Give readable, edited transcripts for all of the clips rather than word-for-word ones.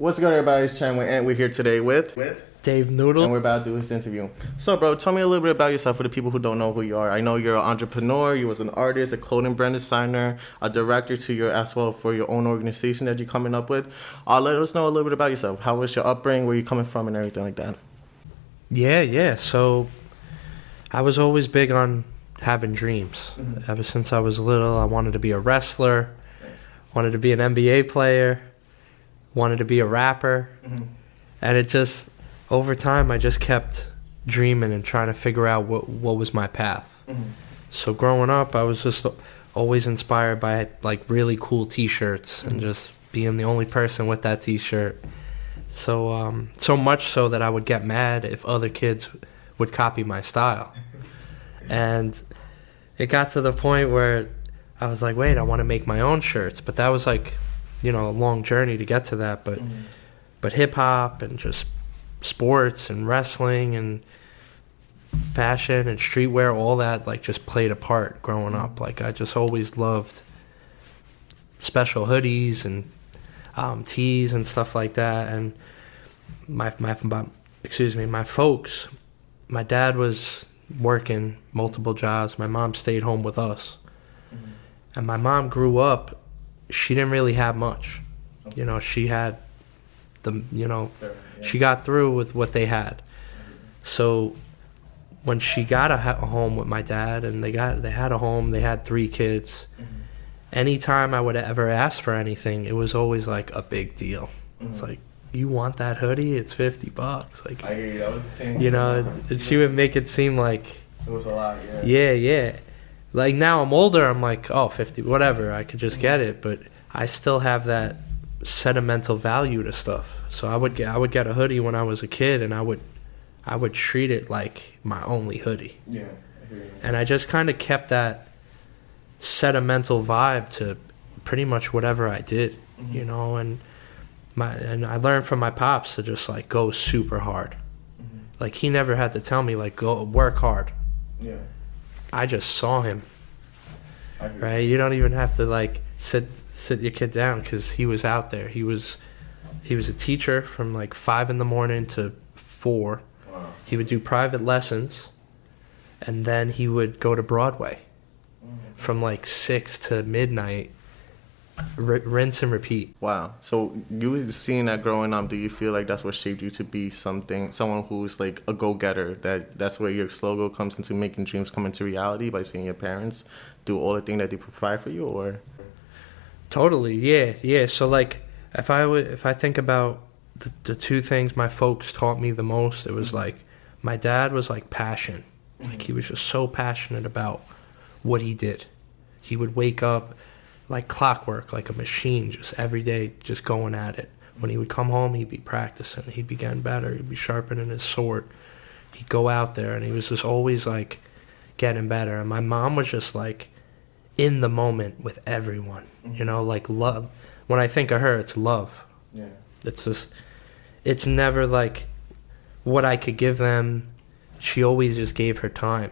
What's good, everybody? It's Chattingw, and we're here today with Dave Noodle. and we're about to do this interview. So, bro, tell me a little bit about yourself for the people who don't know who you are. I know you're an entrepreneur, you was an artist, a clothing brand designer, a director to your as well for your own organization that you're coming up with. Let us know a little bit about yourself. How was your upbringing, where you coming from, and everything like that. Yeah. So I was always big on having dreams. Mm-hmm. Ever since I was little, I wanted to be a wrestler, wanted to be an NBA player, wanted to be a rapper. Mm-hmm. And it just, over time, I just kept dreaming and trying to figure out what was my path. Mm-hmm. So growing up, I was just always inspired by like really cool T-shirts and just being the only person with that T-shirt. So so much so that I would get mad if other kids would copy my style. And it got to the point where I was like, wait, I want to make my own shirts. But that was like, a long journey to get to that. But hip hop and just sports and wrestling and fashion and streetwear, all that like just played a part growing up. Like I just always loved special hoodies and tees and stuff like that. And my folks, my dad was working multiple jobs. My mom stayed home with us. And my mom grew up, she didn't really have much. She had she got through with what they had. So when she got a home with my dad and they had a home, they had 3 kids. Anytime I would ever ask for anything, it was always like a big deal. It's like, you want that hoodie? It's $50. Like, I hear you. That was the same. And she would make it seem like It was a lot, yeah. Like now I'm older, I'm like, oh, 50, whatever, I could just get it. But I still have that sentimental value to stuff. So I would get a hoodie when I was a kid, and I would treat it like my only hoodie. Yeah, I hear you. And I just kind of kept that sentimental vibe to pretty much whatever I did, and I learned from my pops to just like go super hard. Like he never had to tell me like go work hard. Yeah. I just saw him. Right? You don't even have to like sit your kid down because he was out there. He was a teacher from like 5 a.m. to 4. Wow. He would do private lessons, and then he would go to Broadway from like 6 to midnight, rinse and repeat. Wow. So you seeing that growing up, do you feel like that's what shaped you to be someone who's like a go-getter, that's where your slogan comes into making dreams come into reality by seeing your parents do all the things that they provide for you? Or Totally. Yeah. So like if I think about the 2 things my folks taught me the most, it was like my dad was like passion. Like he was just so passionate about what he did. He would wake up like clockwork, like a machine, just every day, just going at it. When he would come home, he'd be practicing. He'd be getting better. He'd be sharpening his sword. He'd go out there, and he was just always, like, getting better. And my mom was just, like, in the moment with everyone, like love. When I think of her, it's love. yeah. It's never, like, what I could give them. She always just gave her time.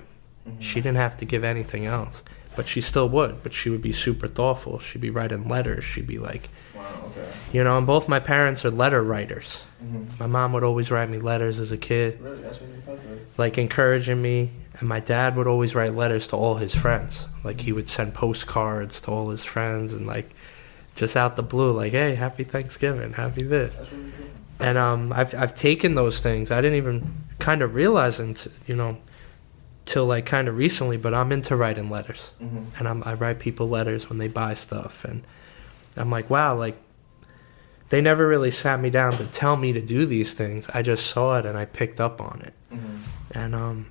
She didn't have to give anything else. But she still would. But she would be super thoughtful. She'd be writing letters. She'd be like, Wow, okay. and both my parents are letter writers. My mom would always write me letters as a kid, Really? That's really impressive. like encouraging me. And my dad would always write letters to all his friends. Like he would send postcards to all his friends and like just out the blue, like, hey, happy Thanksgiving, happy this. That's really cool. And I've taken those things. I didn't even kind of realize till like kind of recently, but I'm into writing letters. And I write people letters when they buy stuff, and I'm like, wow, like they never really sat me down to tell me to do these things. I just saw it and I picked up on it. And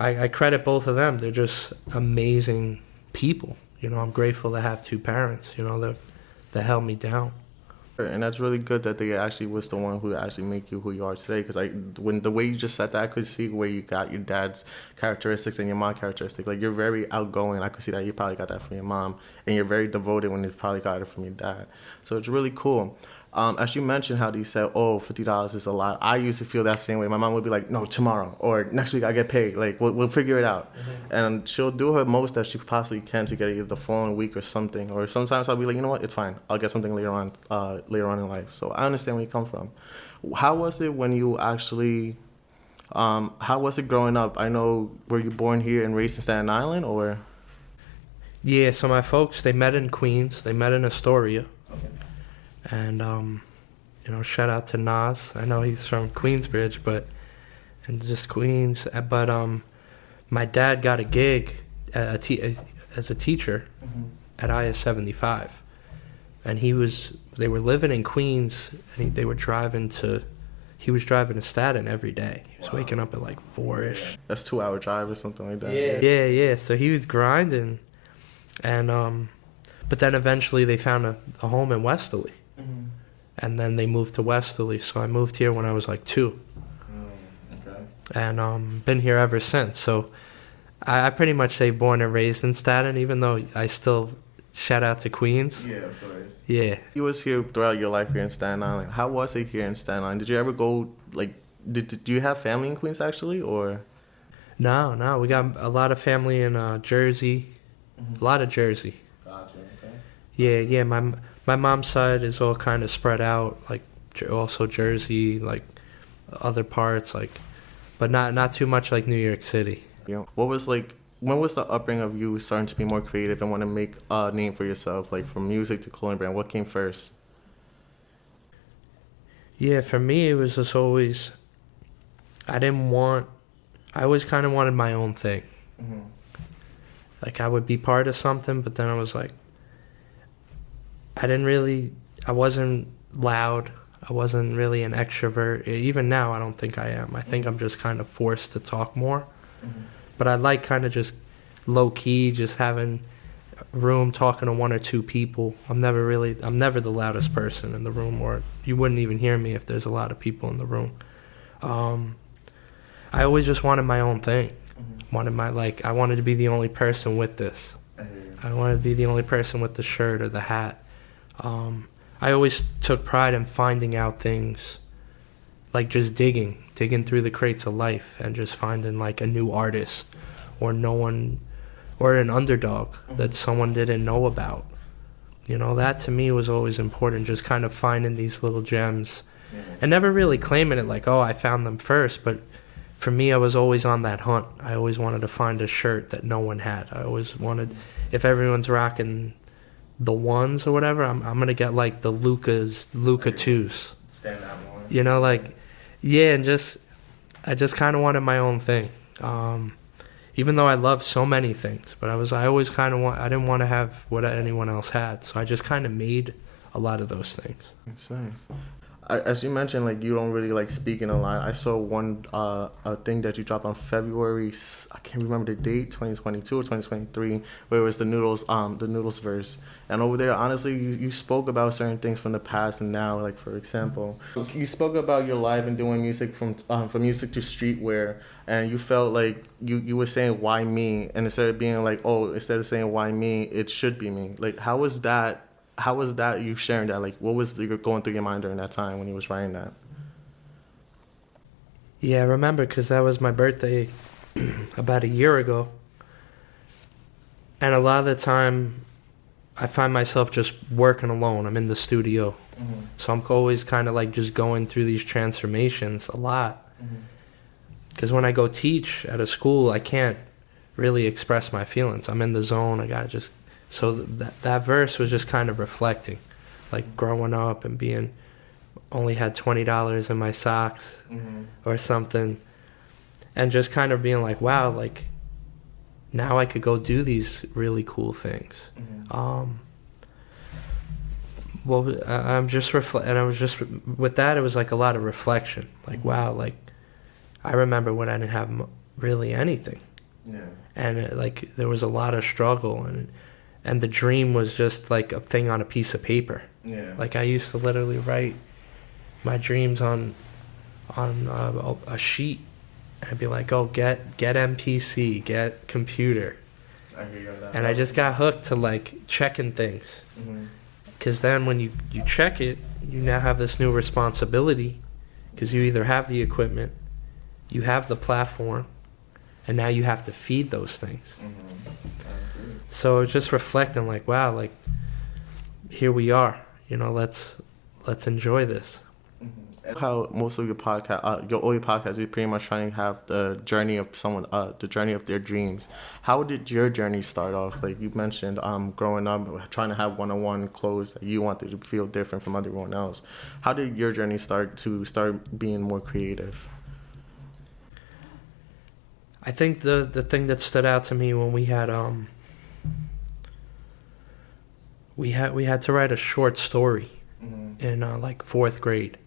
I credit both of them. They're just amazing people. I'm grateful to have 2 parents, that held me down. And that's really good that they actually was the one who actually make you who you are today. Because when the way you just said that, I could see where you got your dad's characteristics and your mom's characteristics. Like you're very outgoing. I could see that you probably got that from your mom, and you're very devoted when you probably got it from your dad. So it's really cool. As you mentioned how you said, oh, $50 is a lot. I used to feel that same way. My mom would be like, no, tomorrow or next week I get paid. Like, we'll figure it out. And she'll do her most that she possibly can to get it either the following week or something. Or sometimes I'll be like, you know what, it's fine. I'll get something later on in life. So I understand where you come from. How was it when you actually, how was it growing up? I know, were you born here and raised in Staten Island or? Yeah, so my folks, they met in Queens. They met in Astoria. And, you know, shout out to Nas. I know he's from Queensbridge, and just Queens. But my dad got a gig as a teacher at IS 75. And they were living in Queens, and he was driving to Staten every day. He was waking up at like 4-ish. That's 2-hour drive or something like that. Yeah. So he was grinding. And, but then eventually they found a home in Westerly. And then they moved to Westerly, so I moved here when I was like 2. Okay. And been here ever since. So I pretty much say born and raised in Staten, even though I still shout out to Queens. Yeah, of course. Yeah. You was here throughout your life here in Staten Island. How was it here in Staten Island? Did you ever go, like, do you have family in Queens actually, or? No, we got a lot of family in Jersey, a lot of Jersey. Gotcha, okay. Yeah, my mom's side is all kind of spread out, like also Jersey, like other parts, like, but not too much like New York City. Yeah. When was the upbringing of you starting to be more creative and want to make a name for yourself, like from music to clothing brand? What came first? Yeah, for me it was just always, I always kind of wanted my own thing. Like I would be part of something, but then I was like, I wasn't loud. I wasn't really an extrovert. Even now, I don't think I am. I think I'm just kind of forced to talk more. But I like kind of just low-key, just having room, talking to 1 or 2 people. I'm never the loudest person in the room, or you wouldn't even hear me if there's a lot of people in the room. I always just wanted my own thing. I wanted to be the only person with this. I wanted to be the only person with the shirt or the hat. I always took pride in finding out things, like just digging through the crates of life and just finding like a new artist or an underdog that someone didn't know about. You know, that to me was always important, just kind of finding these little gems and never really claiming it like, oh, I found them first. But for me, I was always on that hunt. I always wanted to find a shirt that no one had. I always wanted, if everyone's rocking the ones or whatever, I'm gonna get like the Luca 2s. Stand out more. You know, like, yeah, and I just kind of wanted my own thing. Even though I loved so many things, but I always kind of I didn't want to have what anyone else had, so I just kind of made a lot of those things. Makes sense. As you mentioned, like you don't really like speaking a lot. I saw one a thing that you dropped on February, I can't remember the date, 2022 or 2023, where it was the noodles verse. And over there, honestly, you spoke about certain things from the past and now. Like for example, you spoke about your life and doing music from music to streetwear, and you felt like you were saying why me, and instead of being like, oh, instead of saying why me, it should be me. Like how was that you sharing that? Like what was going through your mind during that time when you was writing that? Yeah, I remember because that was my birthday about a year ago. And a lot of the time I find myself just working alone. I'm in the studio. So I'm always kind of like just going through these transformations a lot. Because when I go teach at a school, I can't really express my feelings. I'm in the zone. I got to just... So that verse was just kind of reflecting, like growing up and being, only had $20 in my socks or something, and just kind of being like, wow, like now I could go do these really cool things. Well, I'm just and I was just with that. It was like a lot of reflection. Like wow, like I remember when I didn't have really anything, and like there was a lot of struggle and the dream was just like a thing on a piece of paper. Like I used to literally write my dreams on a sheet. And I'd be like, oh, get MPC, get computer. I hear you on that. I just got hooked to like checking things. Because then when you check it, you now have this new responsibility because you either have the equipment, you have the platform, and now you have to feed those things. So just reflecting like, wow, like here we are, you know, let's enjoy this. How most of your podcast, all your podcasts, you're pretty much trying to have the journey of someone, the journey of their dreams. How did your journey start off? Like you mentioned, growing up, trying to have one-on-one clothes that you wanted to feel different from everyone else. How did your journey start being more creative? I think the thing that stood out to me when we had to write a short story in like 4th grade.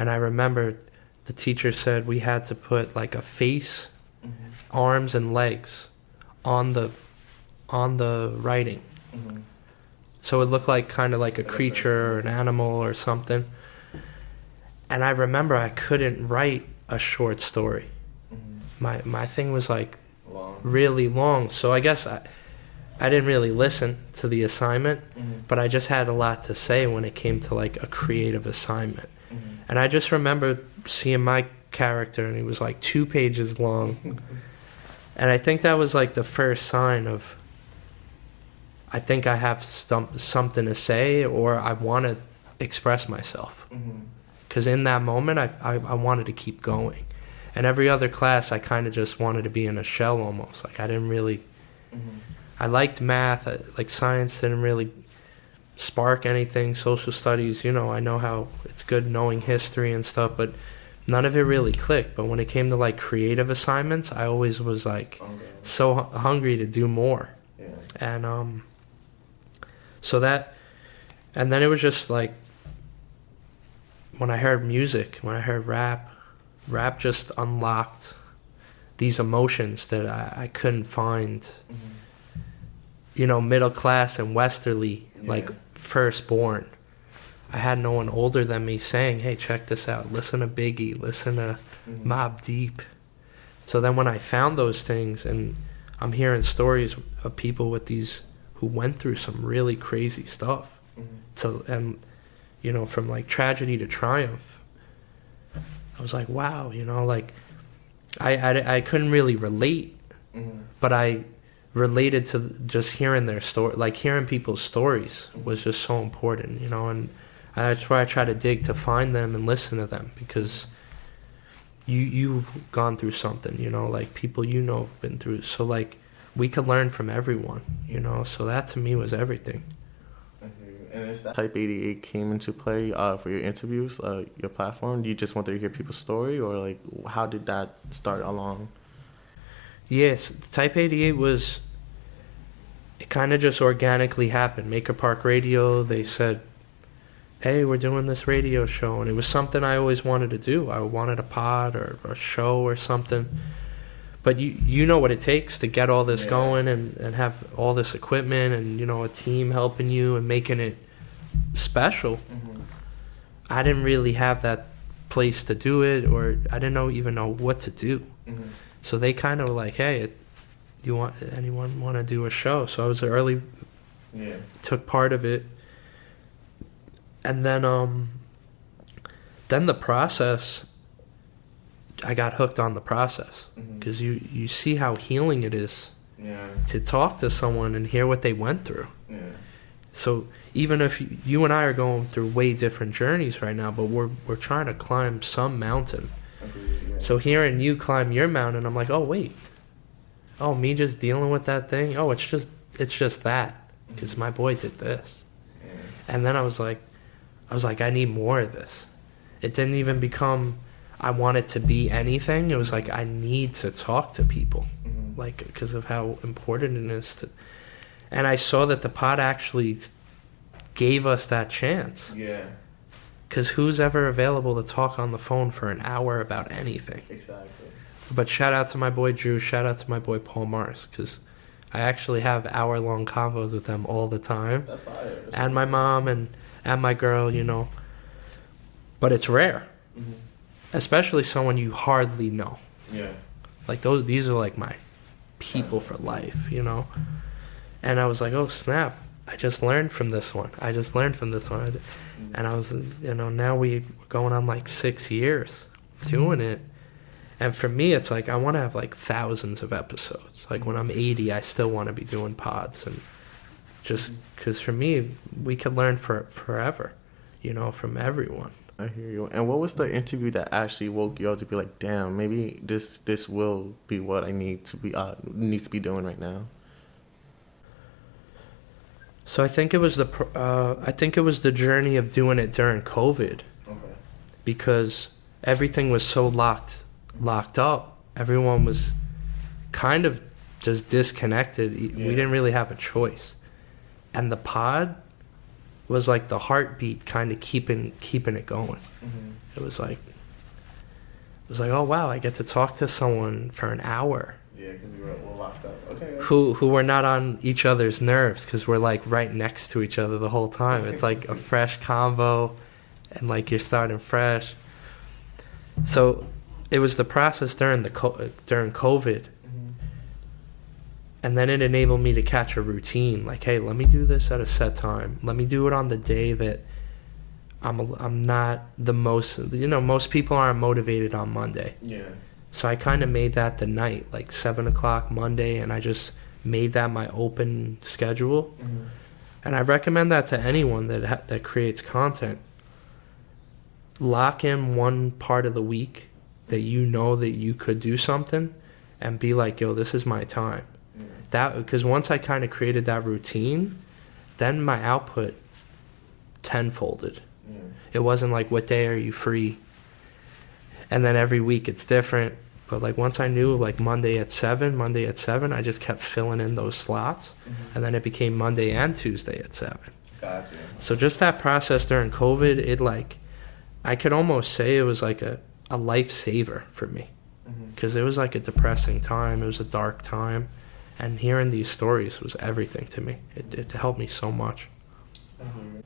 And I remember the teacher said we had to put like a face, arms, and legs on the writing. So it looked like kind of like a creature or an animal or something. And I remember I couldn't write a short story. My thing was like really long. So I guess I didn't really listen to the assignment, but I just had a lot to say when it came to like a creative assignment. And I just remember seeing my character, and he was like 2 pages long. And I think that was like the first sign of, I think I have something to say, or I want to express myself. Because in that moment, I wanted to keep going. And every other class, I kind of just wanted to be in a shell almost. Like I didn't really, I liked math, like science didn't really spark anything. Social studies, you know, I know how it's good knowing history and stuff, but none of it really clicked. But when it came to like creative assignments, I always was like so hungry to do more. And so that, and then it was just like when I heard music, when I heard rap just unlocked these emotions that I couldn't find, you know, middle class and westerly, like firstborn. I had no one older than me saying, hey, check this out. Listen to Biggie. Listen to Mobb Deep. So then when I found those things, and I'm hearing stories of people with these who went through some really crazy stuff. And, you know, from like tragedy to triumph, I was like, wow, you know, like I couldn't really relate, but I related to just hearing their story, like hearing people's stories was just so important, you know, and that's why I try to dig to find them and listen to them, because you've gone through something, you know, like people you know have been through, so like we could learn from everyone, you know, so that to me was everything. And is that TYPE88 came into play for your interviews, your platform? You just wanted to hear people's story, or like how did that start along? Yes, TYPE88 was, it kind of just organically happened. Maker Park Radio, they said, hey, we're doing this radio show. And it was something I always wanted to do. I wanted a pod or a show or something. But you know what it takes to get all this going and have all this equipment and, you know, a team helping you and making it special. I didn't really have that place to do it, or I didn't even know what to do. So they kind of were like, hey, anyone want to do a show? So I was early, took part of it. And then the process, I got hooked on the process, because you see how healing it is to talk to someone and hear what they went through. So even if you and I are going through way different journeys right now, but we're trying to climb some mountain. So hearing you climb your mountain, I'm like, oh wait, oh me just dealing with that thing. Oh, it's just that, because my boy did this. And then I was like, I need more of this. It didn't even become I want it to be anything. It was like I need to talk to people, like because of how important it is to. And I saw that the pod actually gave us that chance. Because who's ever available to talk on the phone for an hour about anything? Exactly. But shout out to my boy Drew. Shout out to my boy Paul Mars, because I actually have hour-long convos with them all the time. That's fire. And my mom and my girl, you know. But it's rare. Especially someone you hardly know. Like these are like my people for life, you know. And I was like, oh snap, I just learned from this one. And I was, now we're going on like 6 years doing it. And for me, it's like I want to have like thousands of episodes. Like when I'm 80, I still want to be doing pods. And just because for me, we could learn forever, from everyone. I hear you. And what was the interview that actually woke you up to be like, damn, maybe this will be what I need to be doing right now? So I think it was the journey of doing it during COVID. Okay. Because everything was so locked up. Everyone was kind of just disconnected. We didn't really have a choice. And the pod was like the heartbeat kind of keeping it going. It was like, oh wow, I get to talk to someone for an hour. Yeah, because we were all locked up. Okay. Who were not on each other's nerves because we're like right next to each other the whole time. It's like a fresh convo, and like you're starting fresh. So it was the process during COVID. And then it enabled me to catch a routine. Like, hey, let me do this at a set time. Let me do it on the day that I'm not the most... most people aren't motivated on Monday. Yeah. So I kind of made that the night, like 7 o'clock Monday, and I just made that my open schedule. And I recommend that to anyone that creates content. Lock in one part of the week that that you could do something and be like, yo, this is my time. Because once I kind of created that routine, then my output tenfolded. It wasn't like, what day are you free? And then every week it's different. But like once I knew like Monday at 7, I just kept filling in those slots. And then it became Monday and Tuesday at 7. Gotcha. So just that process during COVID, I could almost say it was like a lifesaver for me. Because it was like a depressing time. It was a dark time. And hearing these stories was everything to me. It helped me so much.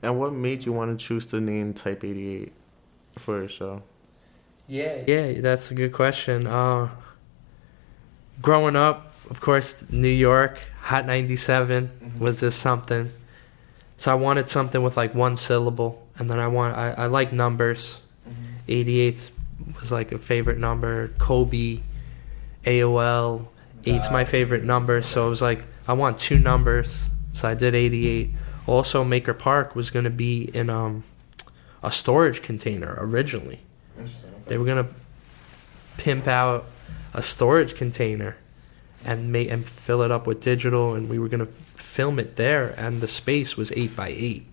And what made you want to choose the name TYPE88 for a show? Yeah, that's a good question. Growing up, of course, New York, Hot 97 was just something. So I wanted something with like one syllable. And then I like numbers. 88 was like a favorite number. Kobe, AOL. 8's my favorite number, so it was like, I want 2 numbers, so I did 88. Also, Maker Park was going to be in a storage container originally. Interesting. They were going to pimp out a storage container and fill it up with digital, and we were going to film it there, and the space was 8x8.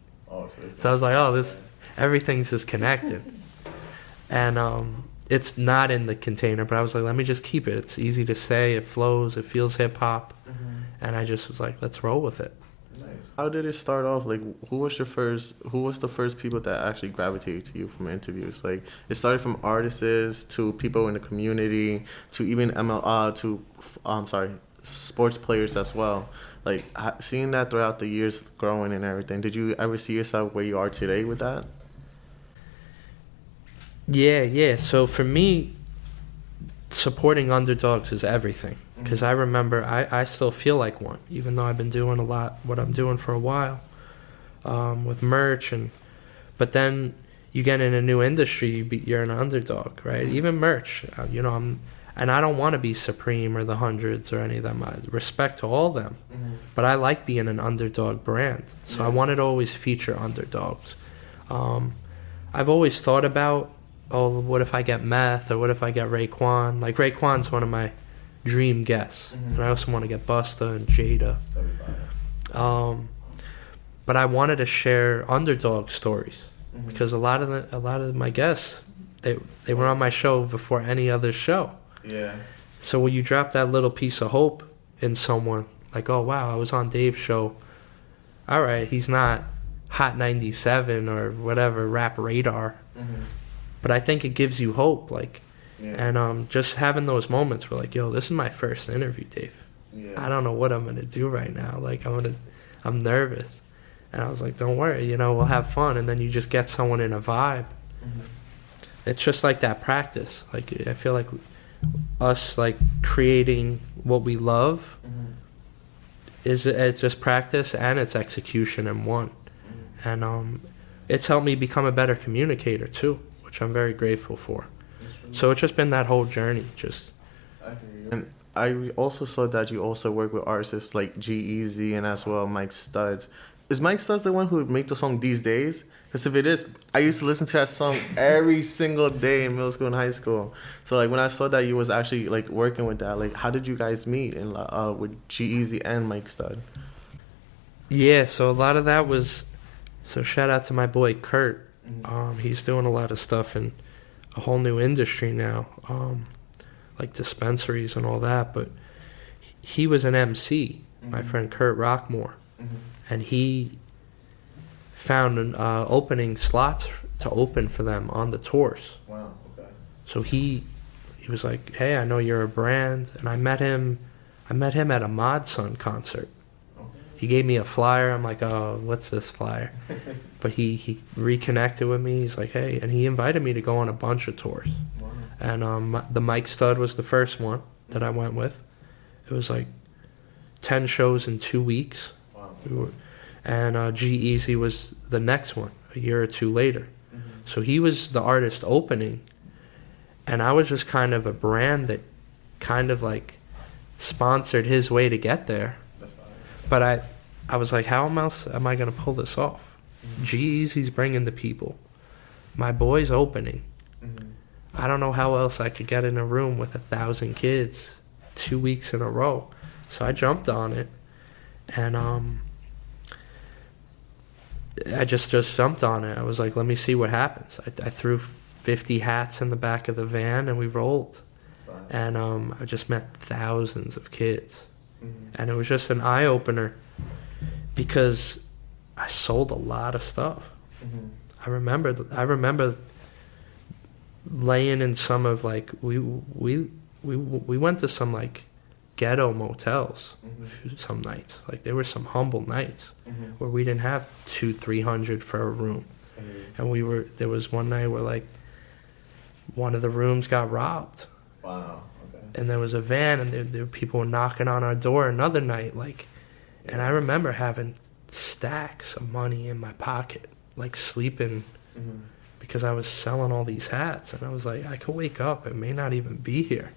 So I was like, everything's just connected. And it's not in the container, but I was like, let me just keep it. It's easy to say, it flows, it feels hip-hop. And I just was like, let's roll with it. Nice. How did it start off? Like, who was the first people that actually gravitated to you from interviews? Like, it started from artists to people in the community to even sports players as well. Like, seeing that throughout the years growing and everything, did you ever see yourself where you are today with that? Yeah. So for me, supporting underdogs is everything. Because I remember I still feel like one, even though I've been doing what I'm doing for a while with merch. But then you get in a new industry, you're an underdog, right? Even merch, and I don't want to be Supreme or the Hundreds or any of them. I respect to all of them. But I like being an underdog brand. So I wanted to always feature underdogs. I've always thought about, what if I get Meth or what if I get Raekwon? Like, Raekwon's one of my dream guests. And I also want to get Busta and Jada. But I wanted to share underdog stories because a lot of my guests, they were on my show before any other show. Yeah. So when you drop that little piece of hope in someone, like, oh wow, I was on Dave's show. All right, he's not Hot 97 or whatever, Rap Radar. But I think it gives you hope, and just having those moments where, like, yo, this is my first interview, Dave. I don't know what I'm gonna do right now. Like, I'm nervous, and I was like, don't worry, we'll have fun. And then you just get someone in a vibe. It's just like that practice. Like, I feel like us like creating what we love is just practice and it's execution in one. And it's helped me become a better communicator too, which I'm very grateful for. So it's just been that whole journey. And I also saw that you also work with artists like G-Eazy and as well Mike Studs. Is Mike Studs the one who made the song These Days? Because if it is, I used to listen to that song every single day in middle school and high school. So like when I saw that you was actually like working with that, like how did you guys meet and with G-Eazy and Mike Stud? Yeah, so a lot of that was, so shout out to my boy Kurt. He's doing a lot of stuff in a whole new industry now, like dispensaries and all that. But he was an MC, my friend Kurt Rockmore, and he found an opening slots to open for them on the tours. Wow. Okay. So he was like, "Hey, I know you're a brand," and I met him at a Mod Sun concert. He gave me a flyer. I'm like, "Oh, what's this flyer?" But he reconnected with me. He's like, "Hey," and he invited me to go on a bunch of tours. Wow. And the Mike Stud was the first one that I went with. It was like 10 shows in 2 weeks. Wow. And G-Eazy was the next one, a year or two later. So he was the artist opening, and I was just kind of a brand that kind of like sponsored his way to get there. But I was like, how else am I going to pull this off? G-Eazy's bringing the people. My boy's opening. I don't know how else I could get in a room with 1,000 kids 2 weeks in a row. So I jumped on it, and I just jumped on it. I was like, let me see what happens. I threw 50 hats in the back of the van, and we rolled. And I just met thousands of kids. And it was just an eye-opener because I sold a lot of stuff. I remember laying in some of like we went to some like ghetto motels some nights. Like there were some humble nights where we didn't have 200-300 for a room. And there was one night where like one of the rooms got robbed. Wow. And there was a van, and there were people knocking on our door another night, like, and I remember having stacks of money in my pocket, like sleeping, because I was selling all these hats, and I was like, I could wake up and may not even be here,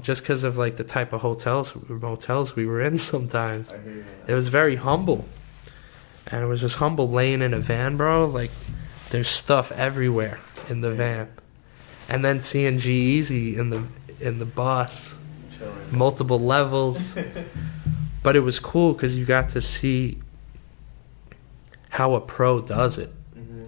just because of like the type of motels we were in sometimes. It was very humble, and it was just humble laying in a van, bro. Like, there's stuff everywhere in the van, and then seeing G-Eazy in the bus, multiple levels. But it was cool because you got to see how a pro does it,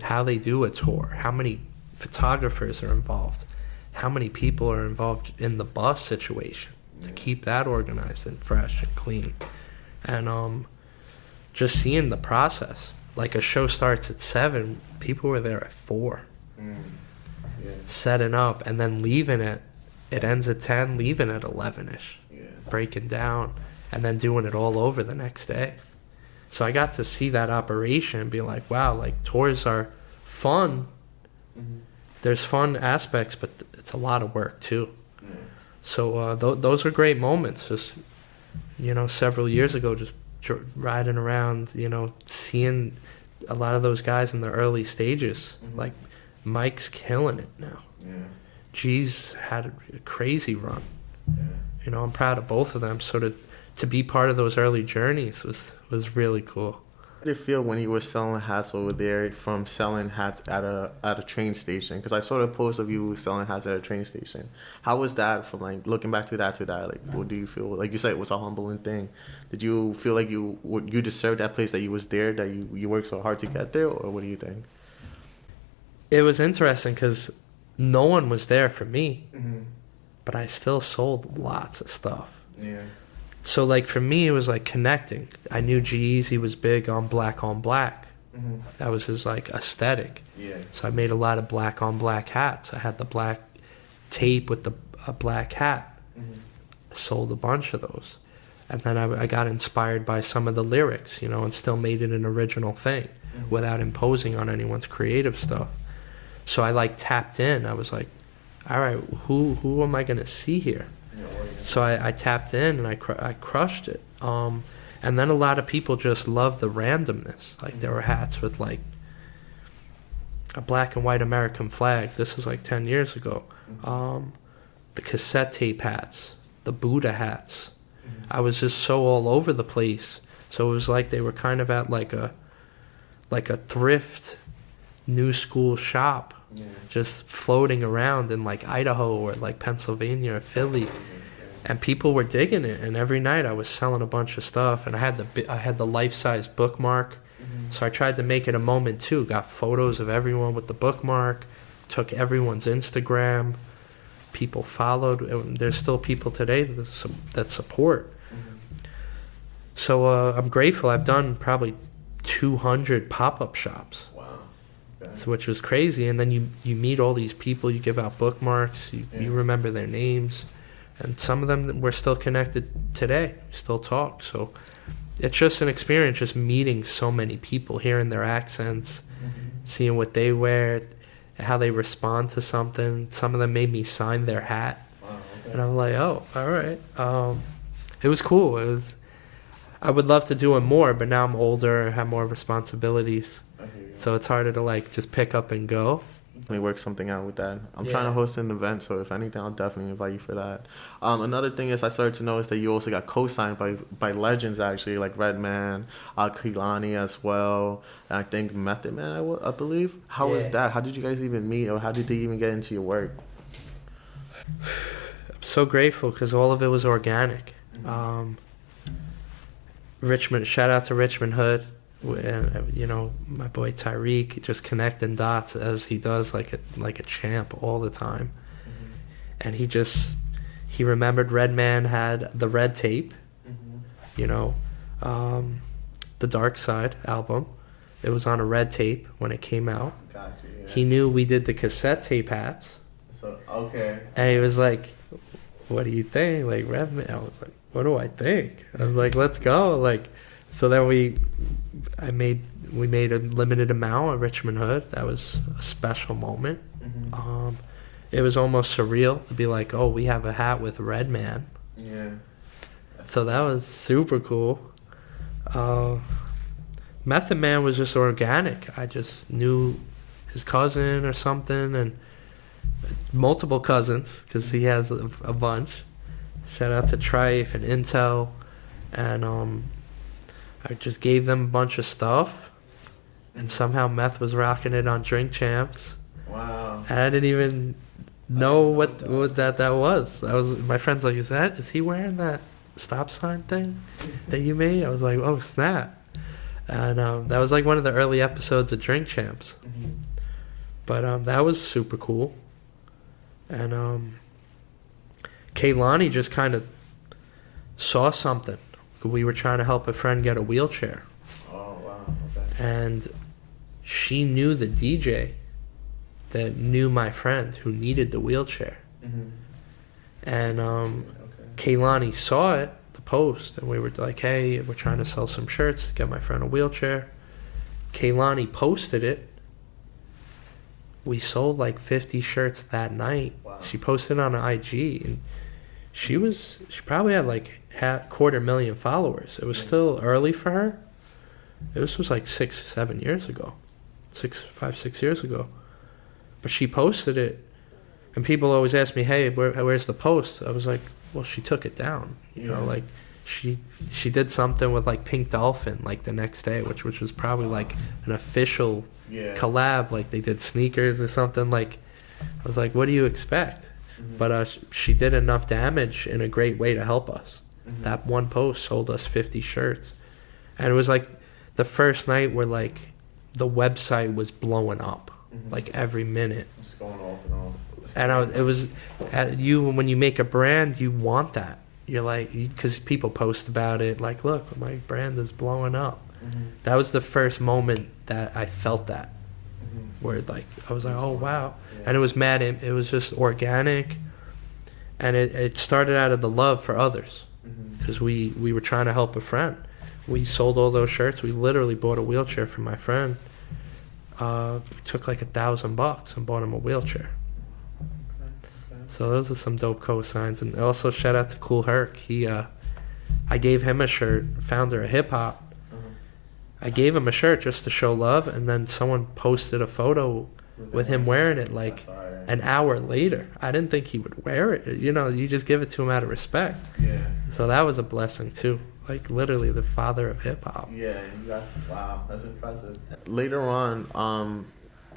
how they do a tour, how many photographers are involved, how many people are involved in the bus situation to keep that organized and fresh and clean. And just seeing the process. Like a show starts at 7, people were there at 4, setting up, and then leaving it ends at 10, leaving at 11ish, breaking down, and then doing it all over the next day. So I got to see that operation and be like, wow, like tours are fun. There's fun aspects, but it's a lot of work too. So those are great moments. Just, several years ago, just riding around, seeing a lot of those guys in the early stages. Like Mike's killing it now. G's had a crazy run. I'm proud of both of them. So to be part of those early journeys was really cool. How did it feel when you were selling hats over there from selling hats at a train station? Because I saw a post of you selling hats at a train station. How was that from like looking back to that? Like, what do you feel? Like you said, it was a humbling thing. Did you feel like you deserved that place, that you was there, that you worked so hard to get there, or what do you think? It was interesting because no one was there for me, but I still sold lots of stuff. So like for me, it was like connecting. I knew G-Eazy was big on black on black. That was his like aesthetic. So I made a lot of black on black hats. I had the black tape with a black hat. I sold a bunch of those. And then I got inspired by some of the lyrics, and still made it an original thing without imposing on anyone's creative stuff. So I like tapped in. I was like, all right, who am I going to see here? So I tapped in and I crushed it. And then a lot of people just loved the randomness. Like there were hats with like, a black and white American flag. This is like 10 years ago. The cassette tape hats, the Buddha hats. I was just so all over the place. So it was like they were kind of at like a thrift new school shop, just floating around in like Idaho or like Pennsylvania or Philly. And people were digging it, and every night I was selling a bunch of stuff, and I had the life-size bookmark. So I tried to make it a moment too. Got photos of everyone with the bookmark, took everyone's Instagram. People followed. And there's still people today that support. So I'm grateful. I've done probably 200 pop-up shops. Wow. So, which was crazy. And then you meet all these people. You give out bookmarks. You remember their names. And some of them we're still connected today. We still talk. So it's just an experience, just meeting so many people, hearing their accents, seeing what they wear, how they respond to something. Some of them made me sign their hat. Wow, okay. And I'm like, oh, all right. It was cool. I would love to do it more, but now I'm older, have more responsibilities. So it's harder to like just pick up and go. Let me work something out with that. I'm trying to host an event, so if anything, I'll definitely invite you for that. Another thing is I started to notice that you also got co-signed by legends, actually, like Redman, Kehlani as well, and I think Method Man, I believe. How was that? How did you guys even meet, or how did they even get into your work? I'm so grateful because all of it was organic. Richmond, shout out to Richmond Hood. And my boy Tyreek, just connecting dots as he does, like a champ all the time. And he remembered Redman had the red tape, the Dark Side album. It was on a red tape when it came out. Gotcha, yeah. He knew we did the cassette tape hats. So okay. And he was like, "What do you think?" Like Redman, I was like, "What do I think?" I was like, "Let's go!" Like, so then we made a limited amount at Richmond Hood. That was a special moment. It was almost surreal to be like, oh, we have a hat with Redman. Yeah. So that was super cool. Method Man was just organic. I just knew his cousin or something, and multiple cousins because he has a bunch. Shout out to TYPE and Intel, and I just gave them a bunch of stuff, and somehow Meth was rocking it on Drink Champs. Wow! And I didn't even know what that was. My friend's like, is he wearing that stop sign thing that you made? I was like, oh snap! And that was like one of the early episodes of Drink Champs. But that was super cool. And Kehlani just kind of saw something. We were trying to help a friend get a wheelchair. Oh, wow. Okay. And she knew the DJ that knew my friend who needed the wheelchair. And Kehlani saw it, the post, and we were like, hey, we're trying to sell some shirts to get my friend a wheelchair. Kehlani posted it. We sold like 50 shirts that night. Wow. She posted on IG, and she probably had like 250,000 followers. It was still early for her. This was like 6 years ago. 6 years ago. But she posted it, and people always ask me, hey, where's the post? I was like, well, she took it down. You know, like she did something with like Pink Dolphin like the next day, which was probably like an official collab, like they did sneakers or something. Like, I was like, what do you expect? But she did enough damage in a great way to help us. That one post sold us 50 shirts. And it was like the first night where like the website was blowing up like every minute. It's going off and off. And it was when you make a brand, you want that. You're like, because people post about it, like, look, my brand is blowing up. That was the first moment that I felt that, where like I was like, oh wow. And it was it was just organic, and it started out of the love for others, because we were trying to help a friend. We sold all those shirts. We literally bought a wheelchair for my friend. We took like $1,000 and bought him a wheelchair. So those are some dope co-signs. And also shout out to Cool Herc. I gave him a shirt, founder of hip hop. I gave him a shirt just to show love, and then someone posted a photo with him wearing it like an hour later. I didn't think he would wear it. You know, you just give it to him out of respect. Yeah. So that was a blessing too. Like literally the father of hip hop. Yeah, wow, that's impressive. Later on,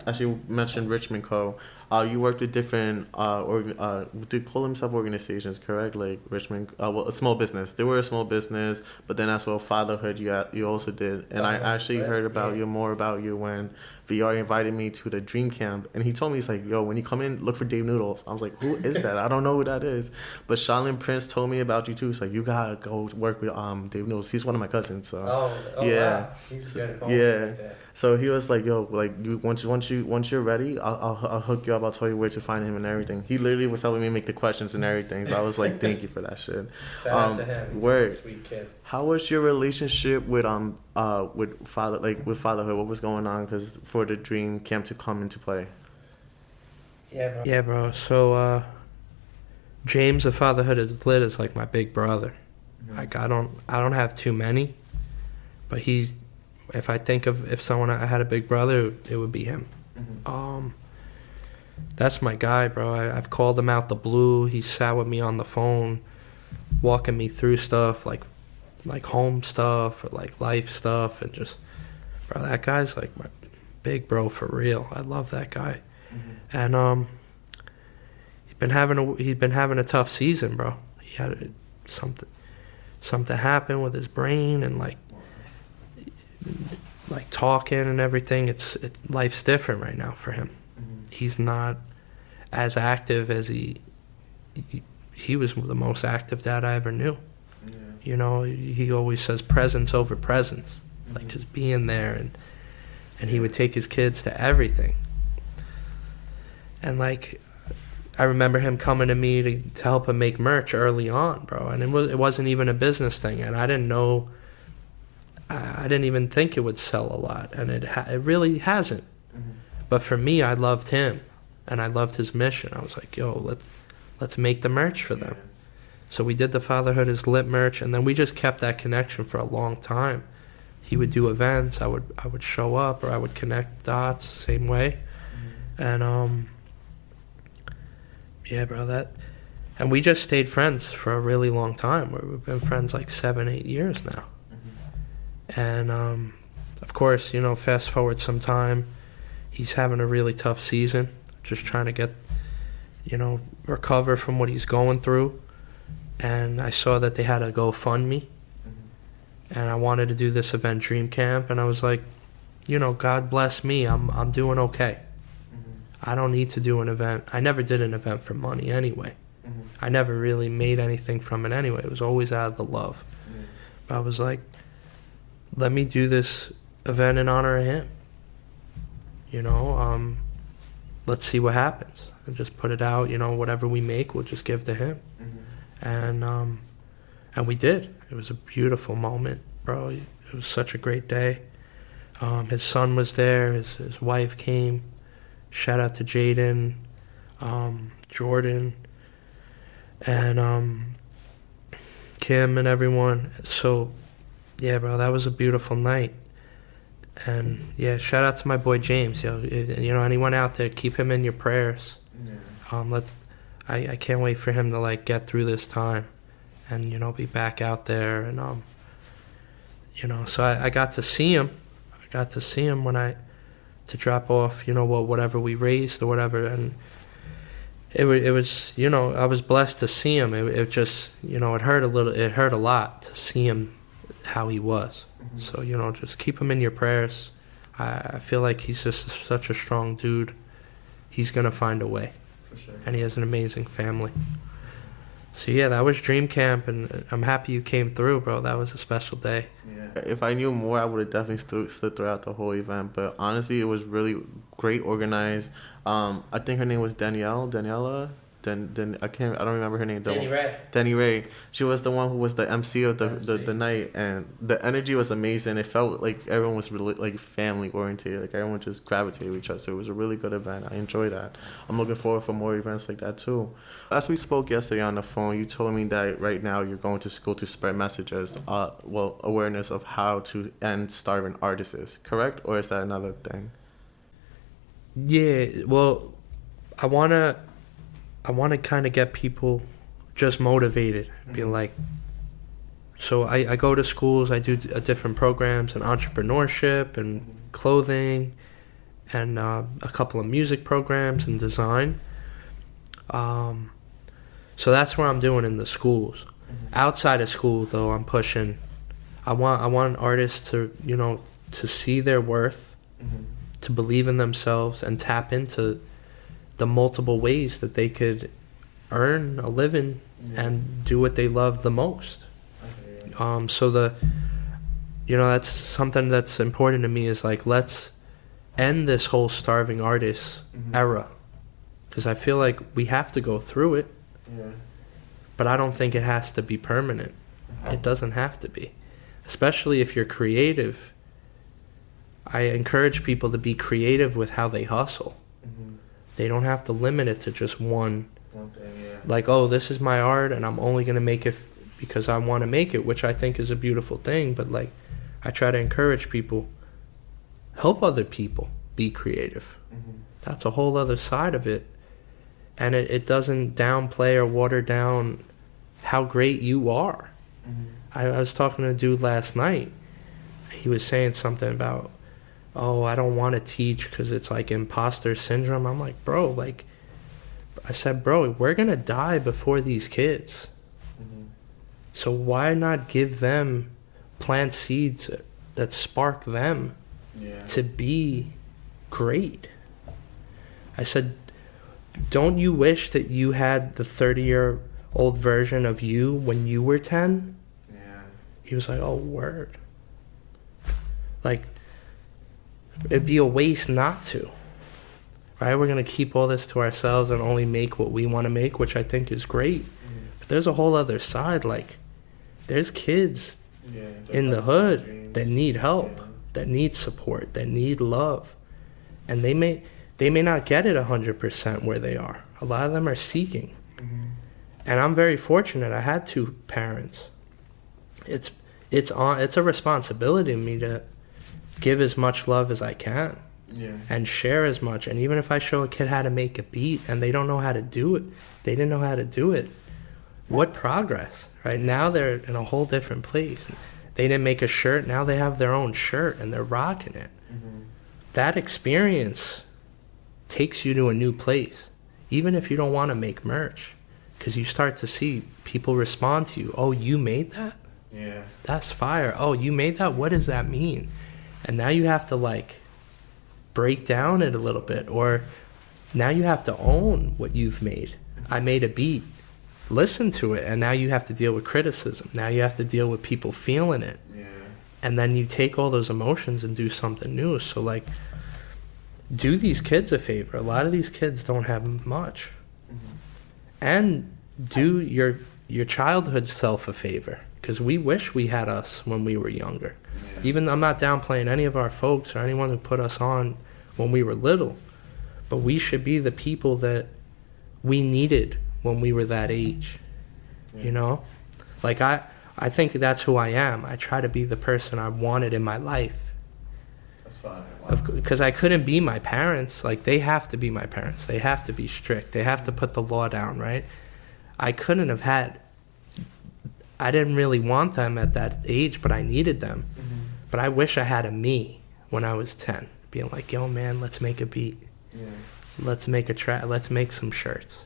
as you mentioned Richmond Co., you worked with different they call themselves organizations, correct? Like Richmond, a small business. They were a small business, but then as well, Fatherhood, you also did. And I actually heard about you, more about you, when VR invited me to the Dream Camp, and he told me, he's like, yo, when you come in, look for Dave Noodles. I was like, who is that? I don't know who that is. But Shaolin Prince told me about you too. He's like, you gotta go work with Dave Noodles. He's one of my cousins. So yeah, wow. He's good. Yeah. So he was like, yo, like you once you're ready, I'll hook you up. I'll tell you where to find him and everything. He literally was helping me make the questions and everything. So I was like, thank you for that shit. Shout out to him. He's a sweet kid. How was your relationship with Fatherhood? What was going on? Because for the Dream Camp to come into play. Yeah, bro. So James of Fatherhood is lit is like my big brother. Mm-hmm. Like I don't have too many, but if I think of if someone I had a big brother, it would be him. Mm-hmm. That's my guy, bro. I've called him out the blue. He sat with me on the phone, walking me through stuff like home stuff or like life stuff, and just, bro, that guy's like my big bro for real. I love that guy. Mm-hmm. And he's been having a tough season, bro. He had something happen with his brain, and like talking and everything. It's life's different right now for him. Mm-hmm. He's not as active as he was the most active dad I ever knew. Yeah. You know, he always says presence over presence, mm-hmm. like just being there, and he would take his kids to everything. And like, I remember him coming to me to help him make merch early on, bro. And it wasn't even a business thing, and I didn't know. I didn't even think it would sell a lot, and it really hasn't. Mm-hmm. But for me, I loved him, and I loved his mission. I was like, yo, let's make the merch for them. So we did the Fatherhood is Lit merch, and then we just kept that connection for a long time. He would do events, I would show up, or I would connect dots, same way. Mm-hmm. And yeah, bro, and we just stayed friends for a really long time. We've been friends like 7-8 years now. And, of course, you know, fast forward some time, he's having a really tough season, just trying to get, you know, recover from what he's going through. And I saw that they had a GoFundMe, and I wanted to do this event, Dream Camp, and I was like, you know, God bless me, I'm doing okay. I don't need to do an event. I never did an event for money anyway. I never really made anything from it anyway. It was always out of the love. But I was like, let me do this event in honor of him. You know, let's see what happens. And just put it out, you know, whatever we make, we'll just give to him. Mm-hmm. And we did. It was a beautiful moment, bro. It was such a great day. His son was there. His wife came. Shout out to Jaden, Jordan, and Kim and everyone. So, yeah, bro, that was a beautiful night. And, yeah, shout out to my boy James. Yo, you know, anyone out there, keep him in your prayers. Yeah. I can't wait for him to, like, get through this time and, you know, be back out there. And, you know, so I got to see him. I got to see him to drop off, you know, whatever we raised or whatever. And it was, you know, I was blessed to see him. It just, you know, it hurt a lot to see him how he was. Mm-hmm. So, you know, just keep him in your prayers. I feel like he's just such a strong dude. He's going to find a way. For sure. And he has an amazing family. So, yeah, that was Dream Camp, and I'm happy you came through, bro. That was a special day. Yeah. If I knew more, I would have definitely stood throughout the whole event. But honestly, it was really great organized. I think her name was Daniela. I don't remember her name. Danny Ray. She was the one who was the MC of the night, and the energy was amazing. It felt like everyone was really like family oriented. Like everyone just gravitated to each other. So it was a really good event. I enjoyed that. I'm looking forward for more events like that too. As we spoke yesterday on the phone, you told me that right now you're going to school to spread messages, awareness of how to end starving artists. Correct, or is that another thing? Yeah, well, I wanna kind of get people just motivated, be like. So I go to schools, I do different programs in entrepreneurship and clothing, and a couple of music programs and design. So that's what I'm doing in the schools. Outside of school, though, I'm pushing. I want artists to, to see their worth, to believe in themselves, and tap into the multiple ways that they could earn a living and do what they love the most. So that's something that's important to me, is like, let's end this whole starving artist era, because I feel like we have to go through it, but I don't think it has to be permanent. It doesn't have to be, especially if you're creative. I encourage people to be creative with how they hustle. They don't have to limit it to just one thing, like, oh, this is my art and I'm only going to make it because I want to make it, which I think is a beautiful thing. But like, I try to encourage people, help other people be creative. That's a whole other side of it. And it doesn't downplay or water down how great you are. I was talking to a dude last night. He was saying something about, oh, I don't want to teach because it's like imposter syndrome. I'm like, bro, like, I said, bro, we're going to die before these kids. So why not give them, plant seeds that spark them to be great? I said, don't you wish that you had the 30-year-old version of you when you were 10? He was like, oh, word. Like, it'd be a waste not to. Right? We're going to keep all this to ourselves and only make what we want to make, which I think is great. But there's a whole other side. Like, there's kids in the hood that need help, that need support, that need love. And they may not get it 100% where they are. A lot of them are seeking. And I'm very fortunate. I had 2 parents. It's a responsibility to me to give as much love as I can. And share as much. And even if I show a kid how to make a beat and they don't know how to do it, they didn't know how to do it, what progress, right? Now they're in a whole different place. They didn't make a shirt, now they have their own shirt and they're rocking it. That experience takes you to a new place, even if you don't want to make merch, because you start to see people respond to you. Oh, you made that? That's fire. Oh, you made that? What does that mean? And now you have to, like, break down it a little bit, or now you have to own what you've made. I made a beat, listen to it, and now you have to deal with criticism. Now you have to deal with people feeling it. And then you take all those emotions and do something new. So, like, do these kids a favor. A lot of these kids don't have much. And do your childhood self a favor, because we wish we had us when we were younger. Even, I'm not downplaying any of our folks or anyone who put us on when we were little, but we should be the people that we needed when we were that age. Like, I think that's who I am. I try to be the person I wanted in my life. That's fine. Because I couldn't be my parents. Like, they have to be my parents. They have to be strict. They have to put the law down, right? I couldn't have had... I didn't really want them at that age, but I needed them. But I wish I had a me when I was 10, being like, yo, man, let's make a beat. Let's make a track. Let's make some shirts.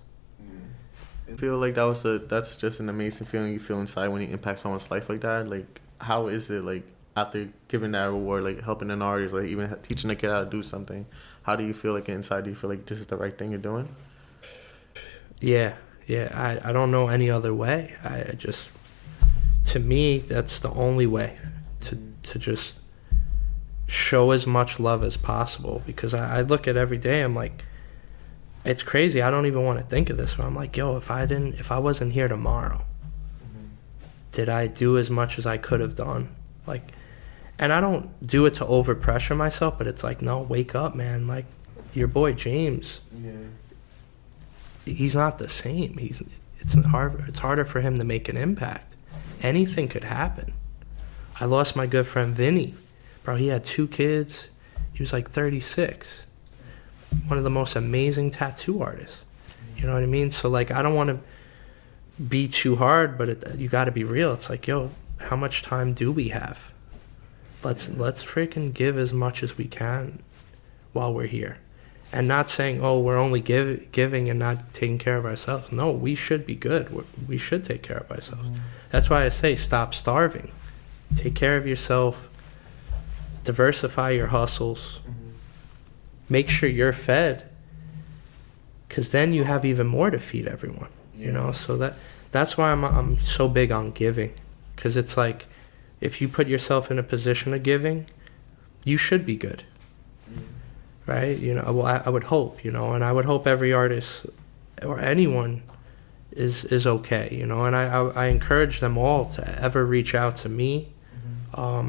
I feel like that's just an amazing feeling you feel inside when you impact someone's life like that. Like, how is it, like, after giving that reward, like, helping an artist, like, even teaching a kid how to do something, how do you feel like inside? Do you feel like this is the right thing you're doing? Yeah. I don't know any other way. I just... To me, that's the only way to just show as much love as possible, because I look at every day, I'm like, it's crazy. I don't even want to think of this, but I'm like, yo, if I wasn't here tomorrow, did I do as much as I could have done? Like, and I don't do it to overpressure myself, but it's like, no, wake up, man. Like, your boy James, he's not the same. It's harder for him to make an impact. Anything could happen. I lost my good friend Vinny. Bro, he had 2 kids. He was like 36. one of the most amazing tattoo artists. You know what I mean? So like, I don't want to be too hard, but you got to be real. It's like, yo, how much time do we have? Let's freaking give as much as we can while we're here. And not saying, oh, we're only giving and not taking care of ourselves. No, we should be good. We should take care of ourselves. That's why I say stop starving. Take care of yourself. Diversify your hustles. Make sure you're fed. Because then you have even more to feed everyone. You know, so that's why I'm so big on giving. Because it's like, if you put yourself in a position of giving, you should be good. Right? You know, well, I would hope, you know, and I would hope every artist or anyone is okay, you know, and I encourage them all to ever reach out to me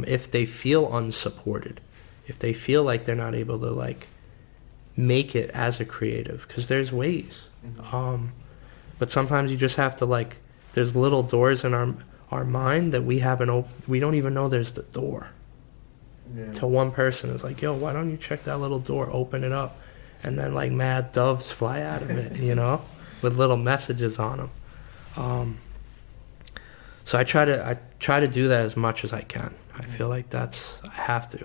if they feel unsupported, if they feel like they're not able to, like, make it as a creative, because there's ways. But sometimes you just have to, like, there's little doors in our mind that we haven't we don't even know there's the door. To one person is like, yo, why don't you check that little door, open it up, and then like mad doves fly out of it, you know, with little messages on them. So I try to do that as much as I can. I feel like I have to.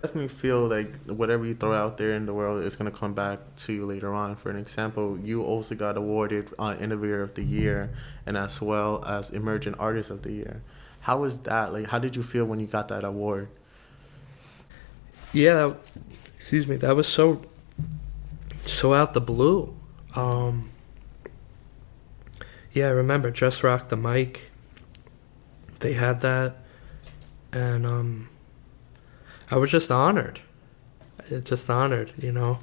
Definitely feel like whatever you throw out there in the world is going to come back to you later on. For an example, you also got awarded Innovator of the Year and as well as Emerging Artist of the Year. How was that? Like, how did you feel when you got that award? Yeah, that was so out the blue. Yeah, I remember Just Rock the Mic. They had that, and I was just honored. You know,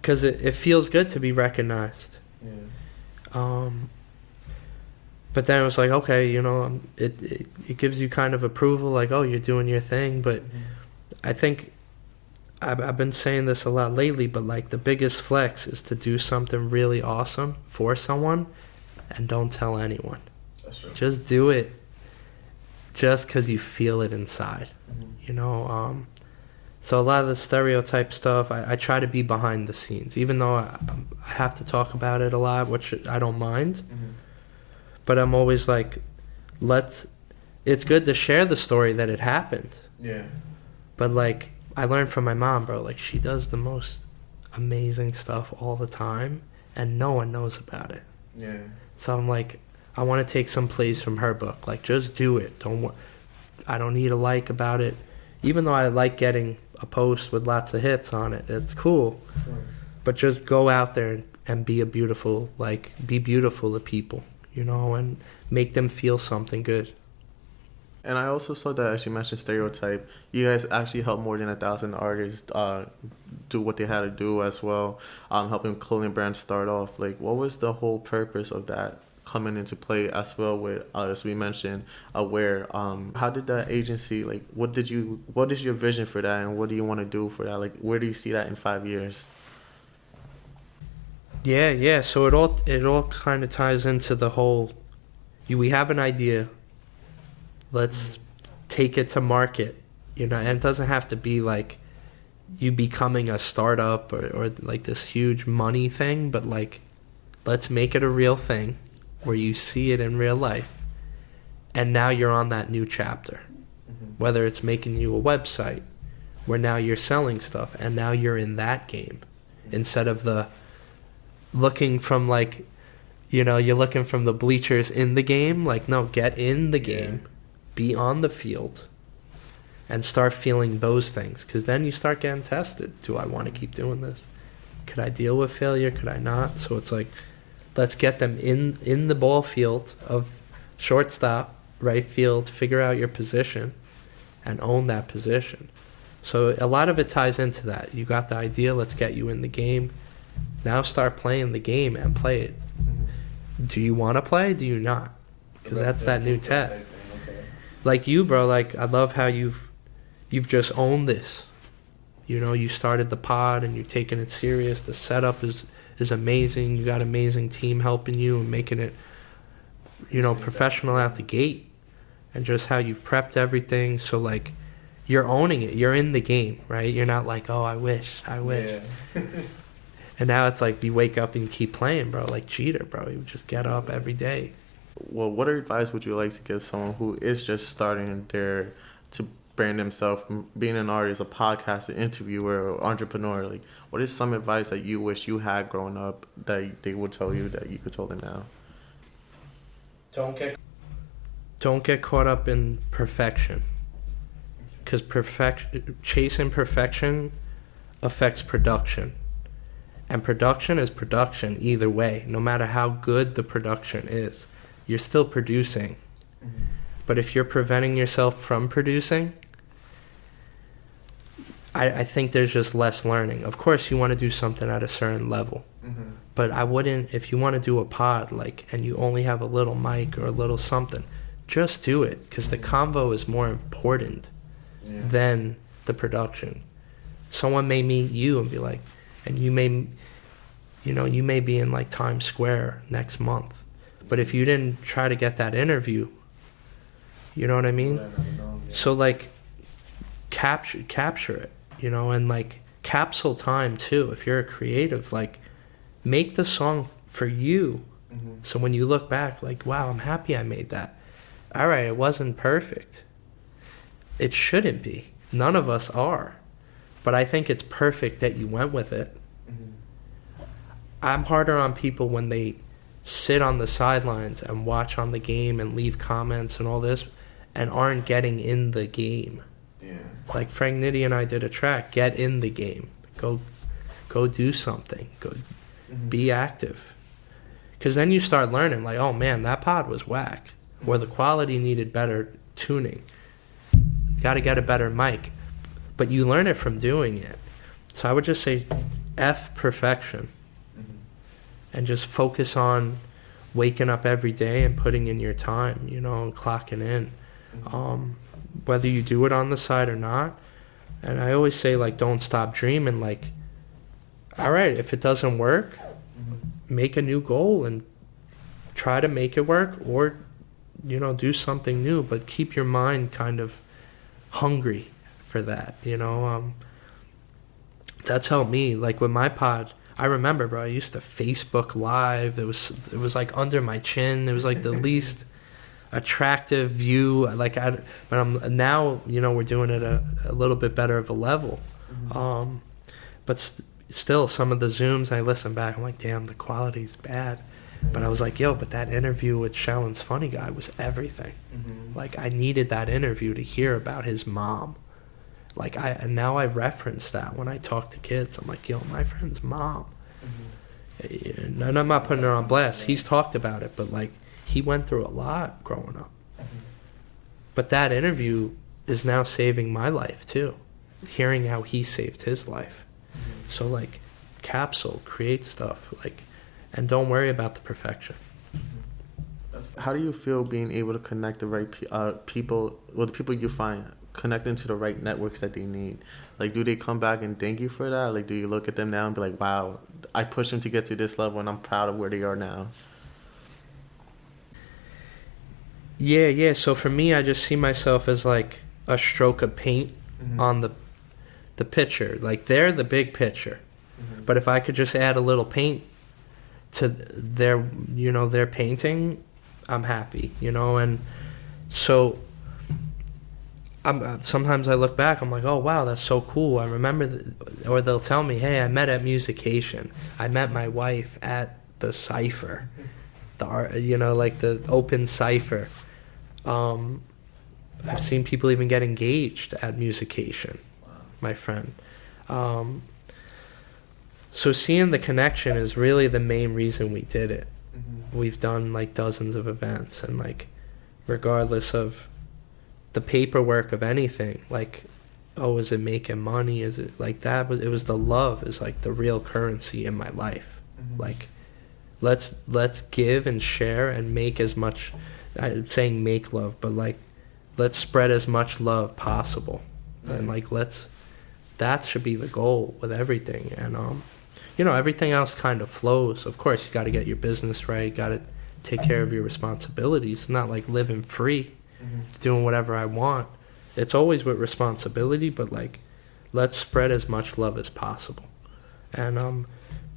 because it feels good to be recognized. But then it was like, okay, you know, it gives you kind of approval, like, oh, you're doing your thing, but. I think I've been saying this a lot lately, but like the biggest flex is to do something really awesome for someone and don't tell anyone. That's true. Just do it just because you feel it inside, you know? So a lot of the stereotype stuff, I try to be behind the scenes, even though I have to talk about it a lot, which I don't mind. But I'm always like, it's good to share the story that it happened. Yeah. But, like, I learned from my mom, bro. Like, she does the most amazing stuff all the time, and no one knows about it. Yeah. So I'm like, I want to take some plays from her book. Like, just do it. I don't need a like about it. Even though I like getting a post with lots of hits on it. It's cool. But just go out there and be beautiful to people, you know, and make them feel something good. And I also saw that, as you mentioned, stereotype, you guys actually helped more than 1,000 artists do what they had to do as well, helping clothing brands start off. Like, what was the whole purpose of that coming into play as well with, as we mentioned, Aware? How did that agency, like, what is your vision for that, and what do you want to do for that? Like, where do you see that in 5 years? Yeah. So it all kind of ties into the whole, we have an idea. Let's take it to market, you know, and it doesn't have to be like you becoming a startup or like this huge money thing, but like, let's make it a real thing where you see it in real life. And now you're on that new chapter, whether it's making you a website where now you're selling stuff and now you're in that game instead of the looking from like, you know, you're looking from the bleachers in the game. Like, no, get in the game. Be on the field and start feeling those things, because then you start getting tested. Do I want to keep doing this? Could I deal with failure? Could I not? So it's like, let's get them in the ball field of shortstop, right field, figure out your position and own that position. So a lot of it ties into that. You got the idea, let's get you in the game. Now start playing the game and play it. Do you want to play? Do you not? Because that's that new test. Like you, bro, like I love how you've just owned this. You know, you started the pod and you're taking it serious. The setup is amazing. You got an amazing team helping you and making it, you know, professional out the gate. And just how you've prepped everything. So like you're owning it. You're in the game, right? You're not like, oh, I wish. Yeah. And now it's like you wake up and you keep playing, bro. Like Jeter, bro. You just get up every day. Well, what advice would you like to give someone who is just starting to brand themselves, being an artist, a podcaster, interviewer, or entrepreneur? Like, what is some advice that you wish you had growing up that they would tell you that you could tell them now? Don't get caught up in perfection, because chasing perfection affects production, and production is production either way. No matter how good the production is, you're still producing. Mm-hmm. But if you're preventing yourself from producing, I think there's just less learning. Of course, you want to do something at a certain level. Mm-hmm. But I wouldn't, if you want to do a pod, like, and you only have a little mic or a little something, just do it, because the convo is more important than the production. Someone may meet you and be like, and you may be in like Times Square next month. But if you didn't try to get that interview, you know what I mean? So like, capture it, and like capsule time too. If you're a creative, like, make the song for you. Mm-hmm. So when you look back, like, wow, I'm happy I made that. All right, it wasn't perfect. It shouldn't be. None of us are. But I think it's perfect that you went with it. Mm-hmm. I'm harder on people when they sit on the sidelines and watch on the game and leave comments and all this and aren't getting in the game. Yeah. Like Frank Nitti and I did a track, get in the game. Go do something. Go be active. Because then you start learning, like, oh man, that pod was whack. Or the quality needed better tuning. Got to get a better mic. But you learn it from doing it. So I would just say F perfection. And just focus on waking up every day and putting in your time, and clocking in. Whether you do it on the side or not. And I always say, like, don't stop dreaming. Like, all right, if it doesn't work, make a new goal and try to make it work, or, do something new. But keep your mind kind of hungry for that, That's helped me. Like, with my pod, I remember, bro, I used to Facebook Live. It was like under my chin. It was like the least attractive view. Like, but I'm now, we're doing it a little bit better of a level. Mm-hmm. But still, some of the Zooms, I listen back, I'm like, damn, the quality's bad. But I was like, yo, but that interview with Shallon's Funny Guy was everything. Mm-hmm. Like, I needed that interview to hear about his mom. Like, now I reference that when I talk to kids. I'm like, yo, my friend's mom. Mm-hmm. And I'm not putting her on blast. He's talked about it, but, like, he went through a lot growing up. Mm-hmm. But that interview is now saving my life, too. Hearing how he saved his life. Mm-hmm. So, like, capsule, create stuff, like, and don't worry about the perfection. How do you feel being able to connect the right people, well, the people you find, connecting to the right networks that they need? Like, do they come back and thank you for that? Like, do you look at them now and be like, wow, I pushed them to get to this level and I'm proud of where they are now? Yeah. So for me, I just see myself as like a stroke of paint on the picture. Like, they're the big picture. Mm-hmm. But if I could just add a little paint to their painting, I'm happy, and so sometimes I look back, I'm like, oh wow, that's so cool. I remember or they'll tell me, hey, I met at Musication. I met my wife at the Cypher, like the open Cypher. I've seen people even get engaged at Musication. My friend. So seeing the connection is really the main reason we did it. Mm-hmm. We've done like dozens of events, and like regardless of the paperwork of anything, like, oh, is it making money? Is it like that? It was the love is like the real currency in my life. Mm-hmm. Like, let's give and share and make as much, I'm saying make love, but like, let's spread as much love possible. Mm-hmm. And like, that should be the goal with everything. And, everything else kind of flows. Of course, you got to get your business right. Got to take care of your responsibilities. Not like living free, doing whatever I want. it's always with responsibility, but like, let's spread as much love as possible. And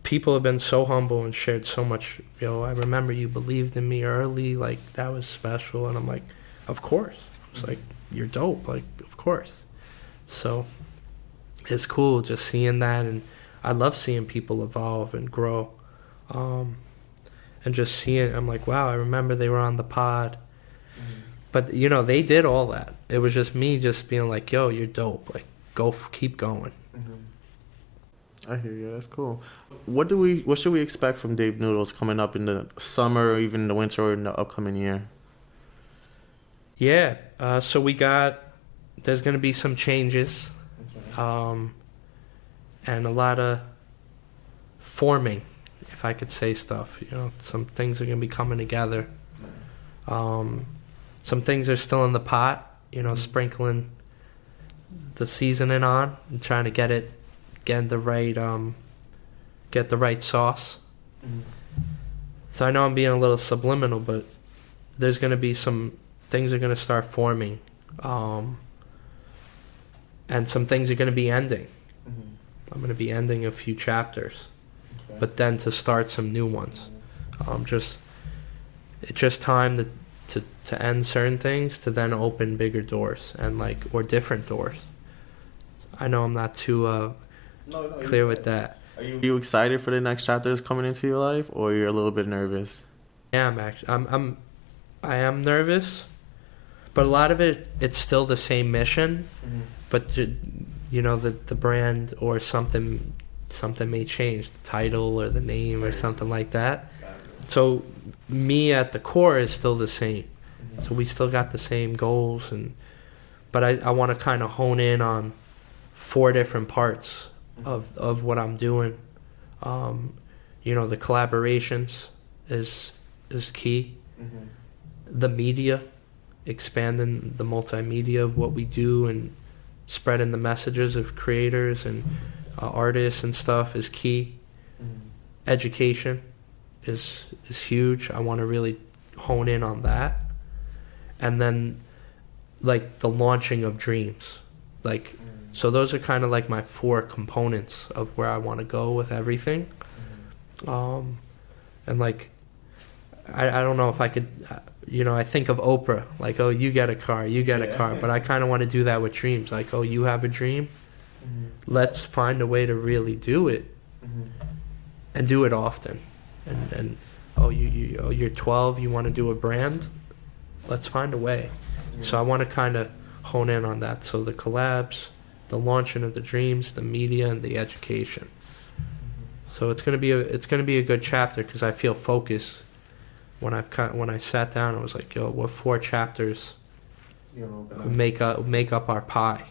people have been so humble and shared so much. I remember you believed in me early, like that was special. And I'm like, of course. It's like, you're dope, like of course. So it's cool just seeing that, and I love seeing people evolve and grow. And just seeing, I'm like, wow, I remember they were on the pod. But, they did all that. It was just me just being like, yo, you're dope. Like, keep going. I hear you. That's cool. What should we expect from Dave Noodles coming up in the summer or even in the winter or in the upcoming year? Yeah. So there's going to be some changes. And a lot of forming, if I could say stuff. Some things are going to be coming together. Some things are still in the pot, sprinkling the seasoning on and trying to get the right sauce. So I know I'm being a little subliminal, but there's going to be some things are going to start forming. And some things are going to be ending. I'm going to be ending a few chapters, but then to start some new ones. It's just time to end certain things to then open bigger doors or different doors. I know I'm not too clear with that. Are you excited for the next chapters coming into your life, or you're a little bit nervous? Yeah, I am nervous, but a lot of it's still the same mission, but the brand or something may change, the title or the name or something like that. So me at the core is still the same. So we still got the same goals, but I want to kind of hone in on 4 different parts of what I'm doing. The collaborations is key. The media, expanding the multimedia of what we do and spreading the messages of creators and artists and stuff is key. Education is huge. I want to really hone in on that. And then like the launching of dreams. So those are kind of like my 4 components of where I want to go with everything. And like I don't know if I could I think of Oprah, like, oh, you get a car, but I kind of want to do that with dreams. Like, oh, you have a dream? Let's find a way to really do it and do it often. And you're 12, you want to do a brand? Let's find a way. So I want to kind of hone in on that. So the collabs, the launching of the dreams, the media, and the education. So it's gonna be a good chapter because I feel focused. When I sat down, I was like, yo, what 4 chapters make up our pie?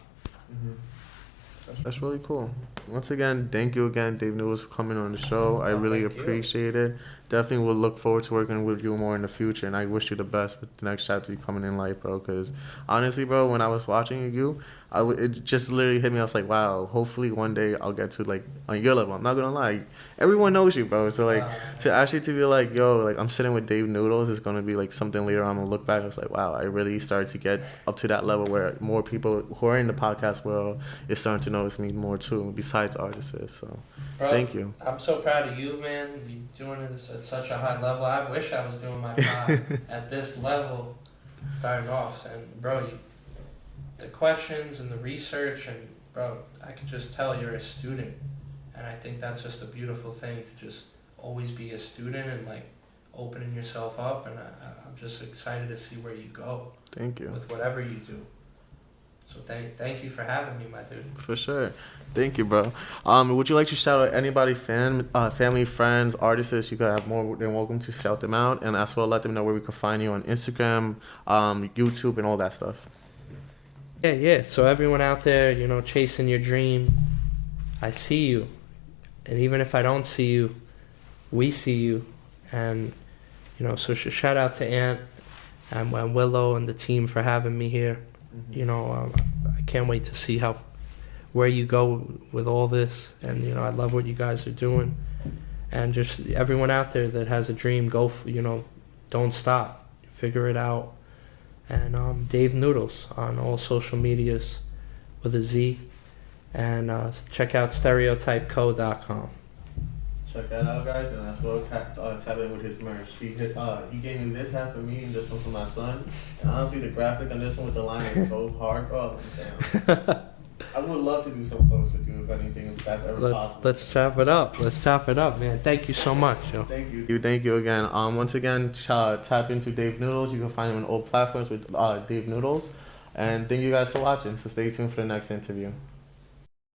That's really cool. Once again, thank you again, Dave Noodles, for coming on the show. I really appreciate it. Definitely will look forward to working with you more in the future, and I wish you the best with the next chapter you coming in life, bro. Because honestly, bro, when I was watching you, it just literally hit me. I was like, wow, hopefully one day I'll get to like on your level. I'm not gonna lie, everyone knows you, bro. So like to be like, yo, like I'm sitting with Dave Noodles is gonna be like something later on. I'm gonna look back. I was like, wow, I really started to get up to that level where more people who are in the podcast world is starting to notice me more too, besides artists. So Bro, thank you. I'm so proud of you, man. You're doing this at such a high level. I wish I was doing my pod at this level, starting off. And bro, the questions and the research, and bro, I can just tell you're a student, and I think that's just a beautiful thing to just always be a student and like opening yourself up. And I'm just excited to see where you go. Thank you. With whatever you do. So thank you for having me, my dude. For sure. Thank you, bro. Would you like to shout out anybody, family, friends, artists? You guys have more than welcome to shout them out, and as well let them know where we can find you on Instagram, YouTube, and all that stuff. Yeah. So everyone out there, chasing your dream, I see you. And even if I don't see you, we see you. And, so shout out to Ant and Willow and the team for having me here. I can't wait to see where you go with all this. And, I love what you guys are doing. And just everyone out there that has a dream, don't stop. Figure it out. And Dave Noodles on all social medias with a Z. And check out stereotypeco.com. Check that out, guys, and as well tap in with his merch. He gave me this half for me and this one for my son. And honestly, the graphic on this one with the line is so hard, bro. Damn. I would love to do some close with you if anything, if that's ever possible. Let's chop it up. Let's chop it up, man. Thank you so much, yo. Thank you again. Once again, tap into Dave Noodles. You can find him on all platforms with Dave Noodles. And thank you guys for watching. So stay tuned for the next interview.